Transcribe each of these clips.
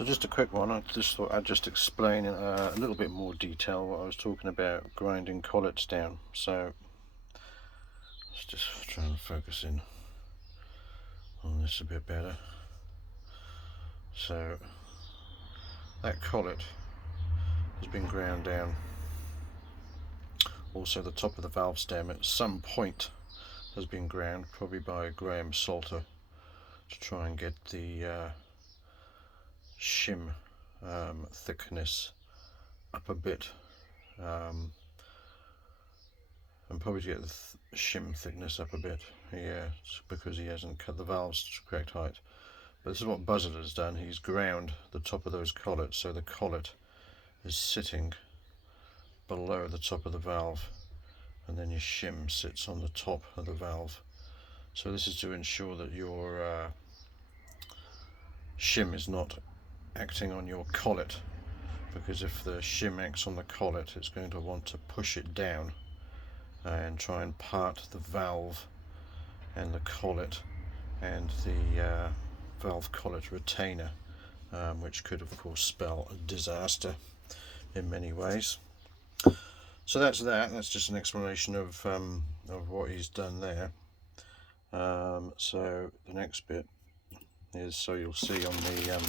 So just a quick one, I just thought I'd just explain in a little bit more detail what I was talking about grinding collets down. So let's just try and focus in on this a bit better. So that collet has been ground down. Also the top of the valve stem at some point has been ground, probably by a Graham salter, to try and get the shim thickness up a bit, and probably to get the shim thickness up a bit. Yeah, it's because he hasn't cut the valves to the correct height. But this is what Buzzard has done. He's ground the top of those collets, so the collet is sitting below the top of the valve, and then your shim sits on the top of the valve. So this is to ensure that your shim is not acting on your collet, because if the shim acts on the collet, it's going to want to push it down and try and part the valve and the collet and the valve collet retainer, which could of course spell a disaster in many ways. So that's just an explanation of what he's done there. So the next bit is, so you'll see on the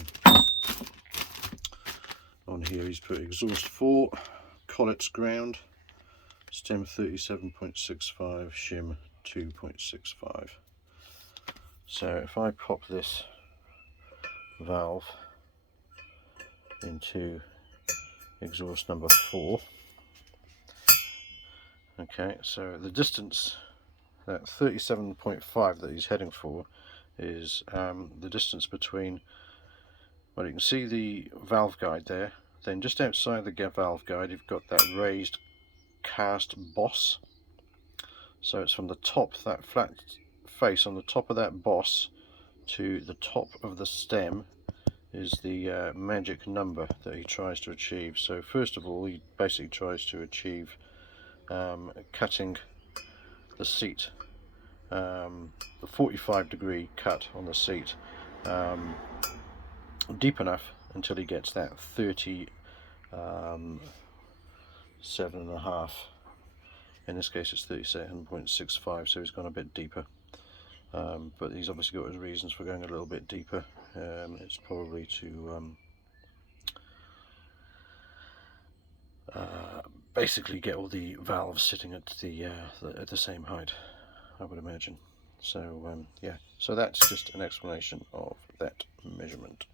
on here he's put exhaust 4, collets ground, stem 37.65, shim 2.65. So if I pop this valve into exhaust number 4, okay, so the distance, that 37.5 that he's heading for, is the distance between, well, you can see the valve guide there, then just outside the valve guide you've got that raised cast boss. So it's from the top, that flat face on the top of that boss, to the top of the stem is the magic number that he tries to achieve. So first of all, he basically tries to achieve cutting the seat, the 45-degree cut on the seat, deep enough until he gets that 37.5. In this case it's 37.65, so he's gone a bit deeper. But he's obviously got his reasons for going a little bit deeper. It's probably to basically get all the valves sitting at the same height, I would imagine. So yeah, so that's just an explanation of that measurement.